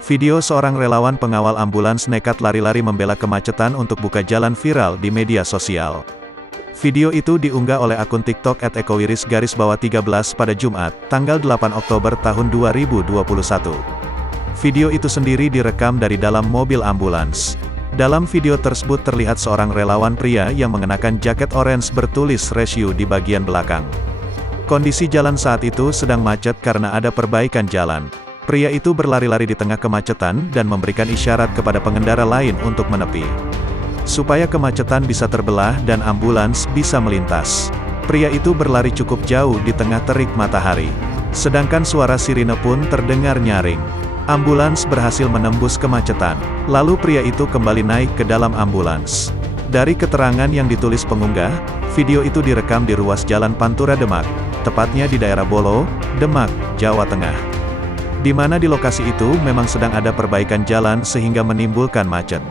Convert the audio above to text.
Video seorang relawan pengawal ambulans nekat lari-lari membela kemacetan untuk buka jalan viral di media sosial. Video itu diunggah oleh akun TikTok @ekowiris_13 pada Jumat, tanggal 8 Oktober tahun 2021. Video itu sendiri direkam dari dalam mobil ambulans. Dalam video tersebut terlihat seorang relawan pria yang mengenakan jaket orange bertulis rescue di bagian belakang. Kondisi jalan saat itu sedang macet karena ada perbaikan jalan. Pria itu berlari-lari di tengah kemacetan dan memberikan isyarat kepada pengendara lain untuk menepi, supaya kemacetan bisa terbelah dan ambulans bisa melintas. Pria itu berlari cukup jauh di tengah terik matahari. Sedangkan suara sirine pun terdengar nyaring. Ambulans berhasil menembus kemacetan. Lalu pria itu kembali naik ke dalam ambulans. Dari keterangan yang ditulis pengunggah, video itu direkam di ruas Jalan Pantura Demak, tepatnya di daerah Bolo, Demak, Jawa Tengah. Di mana di lokasi itu memang sedang ada perbaikan jalan sehingga menimbulkan macet.